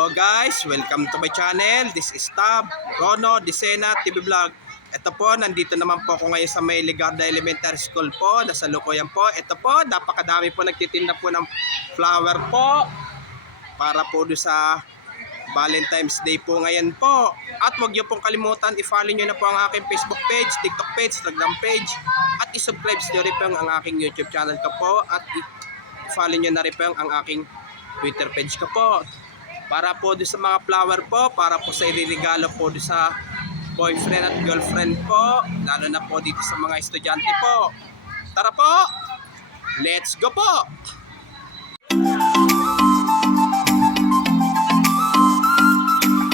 Hello guys, welcome to my channel. This is Tab, Rono, Disena, TV Vlog. Ito po, nandito naman po ako ngayon sa may Ligarda Elementary School po. Nasa Lukoyan po. Ito po, napakadami po nagtitinda po ng flower po. Para po doon sa Valentine's Day po ngayon po. At huwag niyo pong kalimutan, i-follow niyo na po ang aking Facebook page, TikTok page, Instagram page. At i-subscribe niyo rin po ang aking YouTube channel ko po. At i-follow niyo na rin po ang aking Twitter page ko po. Para po doon sa mga flower po, para po sa iririgalo po doon sa boyfriend at girlfriend po, lalo na po dito sa mga estudyante po. Tara po, let's go po!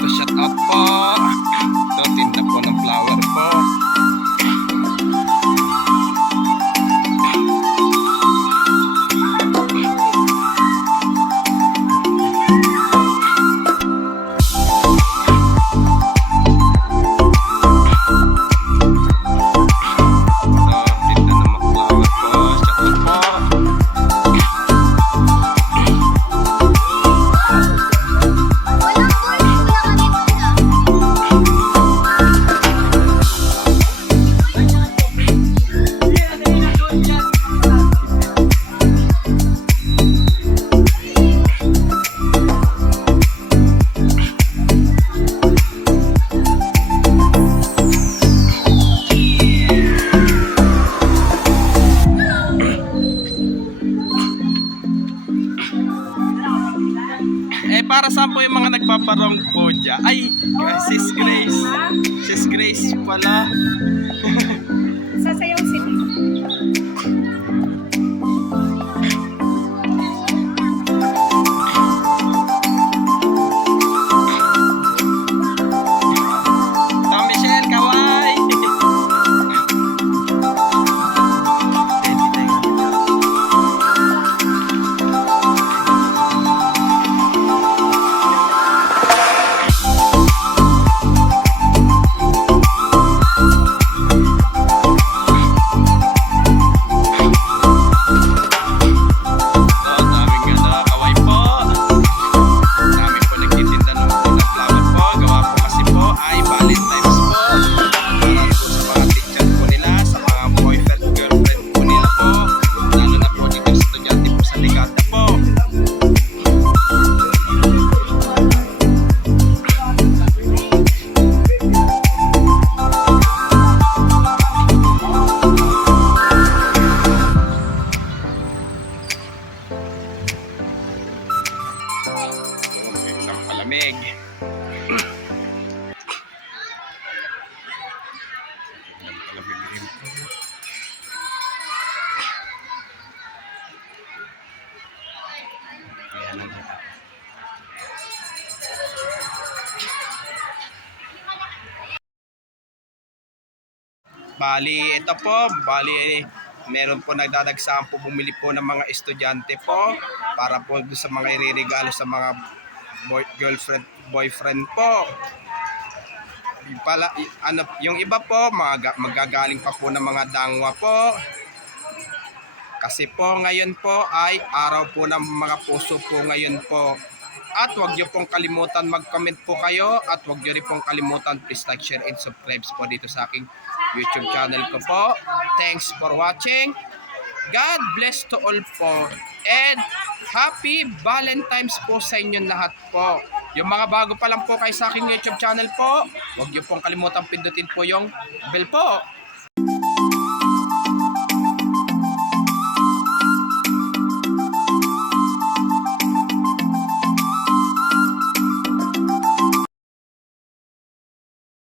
Ito shut up po. Ito tinda po ng flower po. Para saan po yung mga nagpaparong po dyan? Ay, Sis Grace. Sis Grace pala. Sasayaw si Tom Michelle, kaway. Malamig. Bali, ito po, meron po nagdadagsaan po bumili po ng mga estudyante po para po sa mga iririgalo sa mga girlfriend, boyfriend po. Yung iba po, magagaling pa po ng mga dangwa po. Kasi po ngayon po ay araw po ng mga puso po ngayon po. At huwag niyo pong kalimutan mag-comment po kayo at huwag niyo rin pong kalimutan please like, share, and subscribe po dito sa aking YouTube channel ko po. Thanks for watching. God bless to all po. And happy Valentine's po sa inyong lahat po. Yung mga bago pa lang po kayo sa aking YouTube channel po, huwag niyo pong kalimutan pindutin po yung bell po